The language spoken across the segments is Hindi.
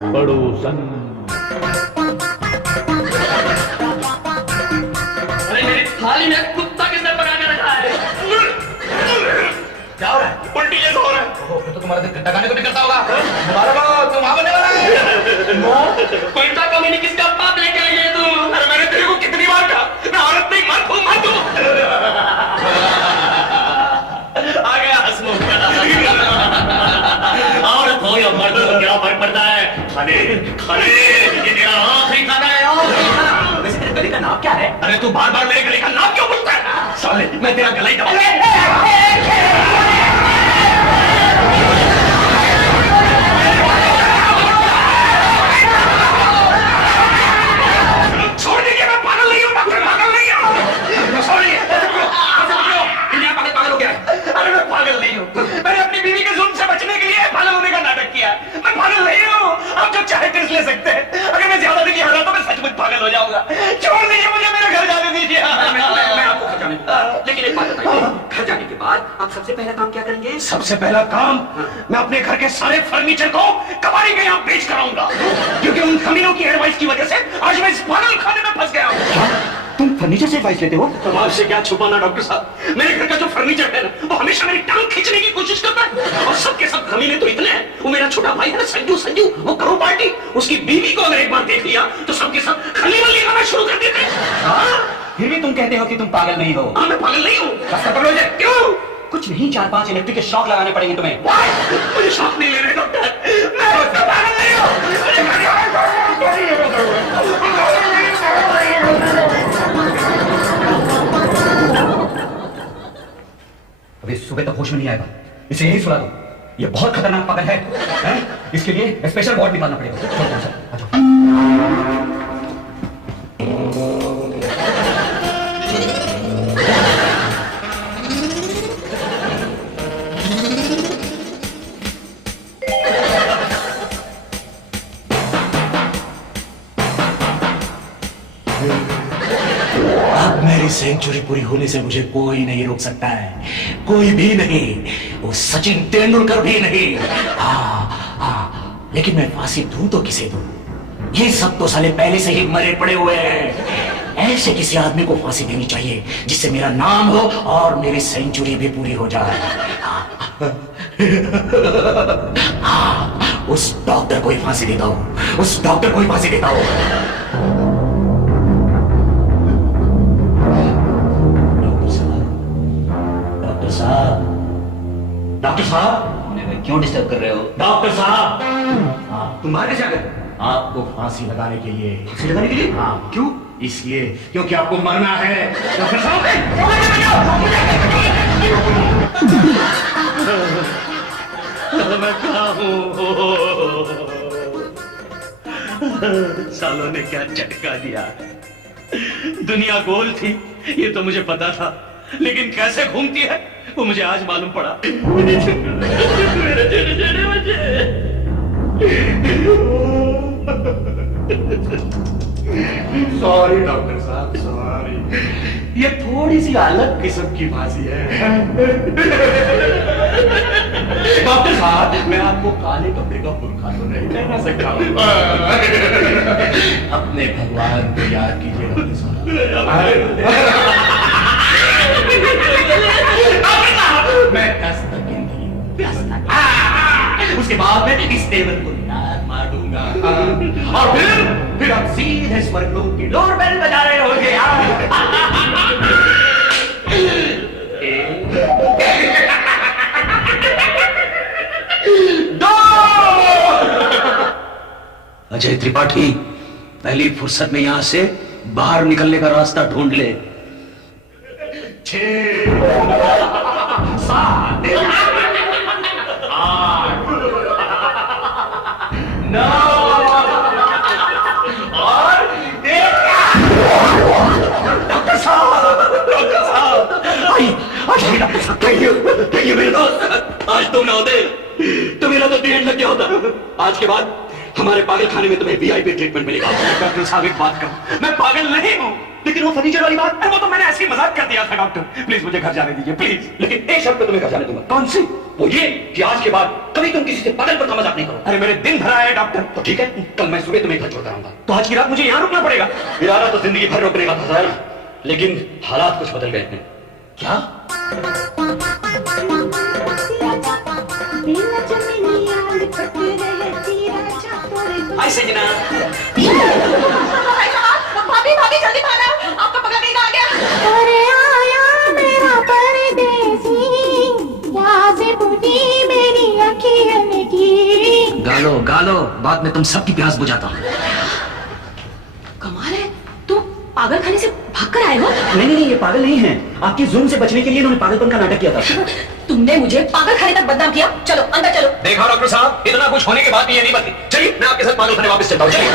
पड़ोसन। अरे मेरी थाली में कुत्ता किसने पका के रखा है? क्या हो रहा है? उल्टी जैसा हो रहा है। ओहो, फिर तो तुम्हारा दिल गड्ढा खाने को निकलता होगा। तुम्हारा बाप तुम वहां बनने वाला है। उल्टा कमीनी किसका बाप लेके आई है तू? अरे मैंने तेरे को कितनी बार कहा मैं औरत नहीं, मत हूँ मत हूँ। आ गया हंसमुख। औरत हो या मर्द हो क्या फर्क पड़ता है? खाने खाने ये तेरा आखिरी खाना है। वैसे तेरे गले का नाम क्या है? अरे तू बार बार मेरे गले का नाम क्यों पूछता है? साले मैं तेरा गला ही दबा छोड़ दीजिए, मैं पागल नहीं हूँ, डॉक्टर पागल नहीं हूँ। छोड़िए, पागल हो गया है। अरे मैं पागल नहीं हूँ, मैंने अपनी बीवी के जुल्म से बचने के लिए पागल होने का नाटक किया। मैं पागल नहीं हूँ, आप जो चाहे टेस्ट ले सकते हैं। अगर मैं ज्यादा नहीं हरा तो मैं सचमुच पागल हो जाऊंगा। छोड़ दीजिए मुझे, मेरे घर जाने दीजिए। मैं आपको घर जाने दूंगा, लेकिन एक बात बताइए, घर जाने के बाद आप सबसे पहला काम क्या करेंगे? सबसे पहला काम मैं अपने घर के सारे फर्नीचर को कबाड़ी के यहाँ बेच कर आऊंगा, क्योंकि उन कमीनों की एडवाइस की वजह से आज मैं इस पागल खाने में फंस गया हूँ। तुम फर्नीचर से एडवाइस लेते हो? तो आपसे क्या छुपाना डॉक्टर साहब, मेरे घर का जो फर्नीचर है ना, वो हमेशा मेरी टांग खींचने की कोशिश करता है। और सबके सब कमीने तो इतने हैं, वो मेरा छोटा भाई है ना संजू, वो करो पार्टी, उसकी बीवी को अगर एक बार देख लिया तो सबके सब खली वली गाना शुरू कर देते हैं। फिर भी तुम कहते हो कि तुम पागल नहीं हो। हाँ मैं पागल नहीं हूँ। रास्ता पकड़ो मुझे। क्यों? कुछ नहीं, 4-5 इलेक्ट्रिक के शॉक लगाने पड़ेंगे तुम्हें। मुझे शौक नहीं ले रहे डॉक्टर, मैं उसका पागल नहीं हूँ। अभी सुबह तक होश में नहीं आएगा, इसे यही सुला दो। ये बहुत खतरनाक पागल है? इसके लिए स्पेशल वार्ड निकालना पड़ेगा। चलो, चलो, आ जाओ। अब मेरी सेंचुरी पूरी होने से मुझे कोई नहीं रोक सकता है, कोई भी नहीं, वो सचिन तेंदुलकर भी नहीं। लेकिन मैं फांसी दूं तो किसे दूं? ये सब तो साले पहले से ही मरे पड़े हुए हैं। ऐसे किसी आदमी को फांसी देनी चाहिए जिससे मेरा नाम हो और मेरी सेंचुरी भी पूरी हो जाए। उस डॉक्टर को ही फांसी देता हूं, उस डॉक्टर को ही फांसी देता हूं। डॉक्टर साहब, उन्हें क्यों डिस्टर्ब कर रहे हो? डॉक्टर साहब, तुम्हारे जाकर आपको फांसी लगाने के लिए। फांसी लगाने के लिए? हाँ, क्यों? इसलिए क्योंकि आपको मरना है। डॉक्टर साहब, मैं कहाँ हूँ? सालों ने क्या झटका दिया। दुनिया गोल थी ये तो मुझे पता था, लेकिन कैसे घूमती है वो मुझे आज मालूम पड़ा। सॉरी डॉक्टर साहब, सॉरी। ये थोड़ी सी अलग किस्म की फांसी है। डॉक्टर साहब, मैं आपको काले कपड़े का पुरखा तो नहीं पहना सकता हूँ। अपने भगवान को याद कीजिए डॉक्टर साहब। मैं 10 तक गिनती, 10 तक। उसके बाद मैं इस टेबल को लात मार दूंगा और फिर आप सीधे स्वर्गलोक की डोरबेल बजा रहे होंगे। अजय त्रिपाठी, पहली फुर्सत में यहां से बाहर निकलने का रास्ता ढूंढ ले। 6 7 8 9 और डॉक्टर साहब, थैंक यू मेरे दोस्त। आज तुम ना होते तो मेरा तो डेढ़ लग गया होता। आज के बाद हमारे पागल खाने में तुम्हें वीआईपी ट्रीटमेंट मिलेगा। डॉक्टर साहब, एक बात कहूं, मैं पागल नहीं हूं, लेकिन वो फर्नीचर वाली बात, अरे वो तो मैंने ऐसे ही मजाक कर दिया था डॉक्टर। प्लीज मुझे घर जाने दीजिए प्लीज। लेकिन एक शर्त पे तुम्हें घर जाने दूंगा। कौन सी? वो ये कि आज के बाद कभी तुम किसी से पागलपन का मजाक नहीं करो। अरे मेरे दिन भरा है डॉक्टर। तो ठीक है, कल मैं सुबह तुम्हें घर छोड़कर आऊंगा। तो आज की रात मुझे यहाँ रुकना पड़ेगा। इरादा तो जिंदगी भर रोकने का था सर, लेकिन हालात कुछ बदल गए हैं। क्या? आई सजना। भाभी भाभी जल्दी भागो, आपका पगला कहीं आ गया। अरे आया मेरा परदेसी, याद पूरी मेरी अखियों की। गालो गालो, बाद में तुम सबकी प्यास बुझाता हूँ। कमाल है, तुम पागल खाने से भाग कर आए हो? नहीं नहीं, ये पागल नहीं है। आपके जुल्म से बचने के लिए इन्होंने पागलपन का नाटक किया था। तुमने मुझे पागल खाने तक बदनाम किया। चलो अंदर चलो। देखा डॉक्टर साहब, इतना कुछ होने के बाद भी ये नहीं बदली। चलिए मैं आपके साथ पागल खाने वापस चलता हूँ। चलिए।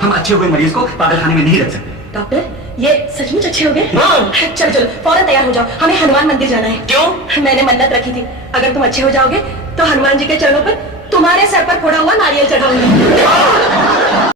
हम अच्छे हुए मरीज को पागल खाने में नहीं रख सकते। डॉक्टर, ये सचमुच अच्छे हो गए? हाँ। चलो चलो फौरन तैयार हो जाओ, हमें हनुमान मंदिर जाना है। क्यों? मैंने मन्नत रखी थी, अगर तुम अच्छे हो जाओगे तो हनुमान जी के चरणों पर तुम्हारे सर पर फोड़ा हुआ नारियल चढ़ाऊंगी।